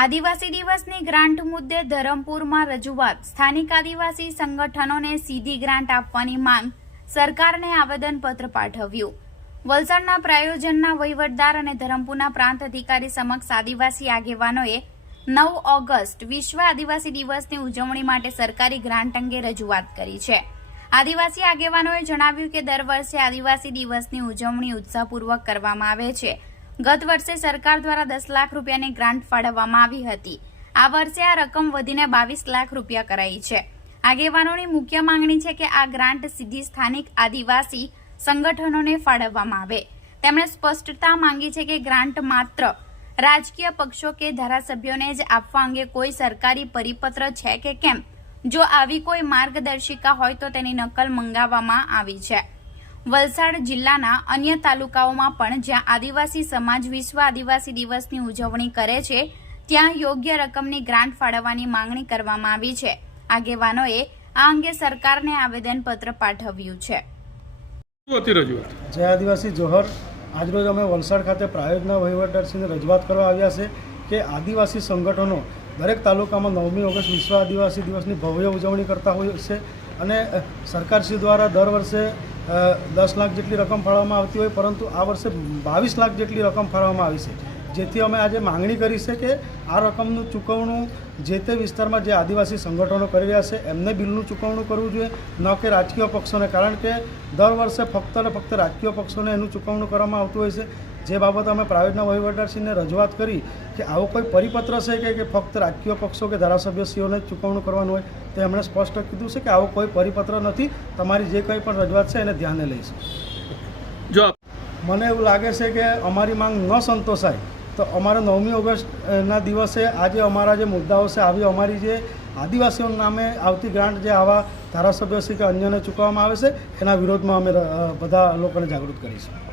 આદિવાસી દિવસની ગ્રાન્ટ મુદ્દે ધરમપુરમાં રજૂઆત. સ્થાનિક આદિવાસી સંગઠનોને સીધી ગ્રાન્ટ આપવાની માંગ. સરકારને આવેદનપત્ર પાઠવ્યું. વલસાડના પ્રાયોજનના વહીવટદાર અને ધરમપુરના પ્રાંત અધિકારી સમક્ષ આદિવાસી આગેવાનોએ નવ ઓગસ્ટ વિશ્વ આદિવાસી દિવસની ઉજવણી માટે સરકારી ગ્રાન્ટ અંગે રજૂઆત કરી છે. આદિવાસી આગેવાનોએ જણાવ્યું કે દર વર્ષે આદિવાસી દિવસની ઉજવણી ઉત્સાહપૂર્વક કરવામાં આવે છે. ગત વર્ષે સરકાર દ્વારા દસ લાખ રૂપિયાની ગ્રાન્ટ ફાળવવામાં આવી હતી. આ વર્ષે આ રકમ વધીને બાવીસ લાખ રૂપિયા કરાઈ છે. આગેવાનોની મુખ્ય માંગણી છે કે આ ગ્રાન્ટ સીધી સ્થાનિક આદિવાસી સંગઠનોને ફાળવવામાં આવે. તેમણે સ્પષ્ટતા માંગી છે કે ગ્રાન્ટ માત્ર રાજકીય પક્ષો કે ધારાસભ્યોને જ આપવા અંગે કોઈ સરકારી પરિપત્ર છે કે કેમ? જો આવી કોઈ માર્ગદર્શિકા હોય તો તેની નકલ મંગાવવામાં આવી છે. વલસાડ જિલ્લાના અન્ય તાલુકાઓમાં પણ જ્યાં આદિવાસી સમાજ વિશ્વ આદિવાસી દિવસની ઉજવણી કરે છે ત્યાં યોગ્ય રકમની ગ્રાન્ટ ફાળવવાની માંગણી કરવામાં આવી છે. આગેવાનોએ આ અંગે સરકારને આવેદનપત્ર પાઠવ્યું છે. રજૂઆત? જય આદિવાસી જોહર. આજરોજ અમે વલસાડ ખાતે પ્રાયોજના વહીવટદારશ્રીને રજૂઆત કરવા આવ્યા છે કે આદિવાસી સંગઠનો દરેક તાલુકામાં નવમી ઓગસ્ટ વિશ્વ આદિવાસી દિવસની ભવ્ય ઉજવણી કરતા હોય છે અને સરકારશ્રી દ્વારા દર વર્ષે દસ લાખ જેટલી રકમ ફાળવવામાં આવતી હોય, પરંતુ આ વર્ષે બાવીસ લાખ જેટલી રકમ ફાળવવામાં આવી છે. જેથી અમે આજે માંગણી કરી છે કે આ રકમનું ચૂકવણું જે તે વિસ્તારમાં જે આદિવાસી સંગઠનો કરી રહ્યા છે, એમને બિલનું ચૂકવણું કરવું જોઈએ, ન કે રાજકીય પક્ષોને. કારણ કે દર વર્ષે ફક્ત અને ફક્ત રાજકીય પક્ષોને એનું ચૂકવણું કરવામાં આવતું હોય છે. જે બાબત અમે પ્રાઇવેટના વહીવટદારશ્રીને રજૂઆત કરી કે આવો કોઈ પરિપત્ર છે કે કે ફક્ત રાજકીય પક્ષો કે ધારાસભ્યશ્રીઓને જ ચૂકવણું કરવાનું હોય તો એમણે સ્પષ્ટ કીધું છે કે આવો કોઈ પરિપત્ર નથી. તમારી જે કંઈ પણ રજૂઆત છે એને ધ્યાને લઈશ જો મને એવું લાગે છે કે અમારી માંગ ન સંતોષાય તો અમારે નવમી ઓગસ્ટના દિવસે આજે અમારા જે મુદ્દાઓ છે આવી અમારી જે આદિવાસીઓના નામે આવતી ગ્રાન્ટ જે આવા ધારાસભ્યશ્રી કે અન્યને ચૂકવવામાં આવે છે એના વિરોધમાં અમે બધા લોકોને જાગૃત કરીશું.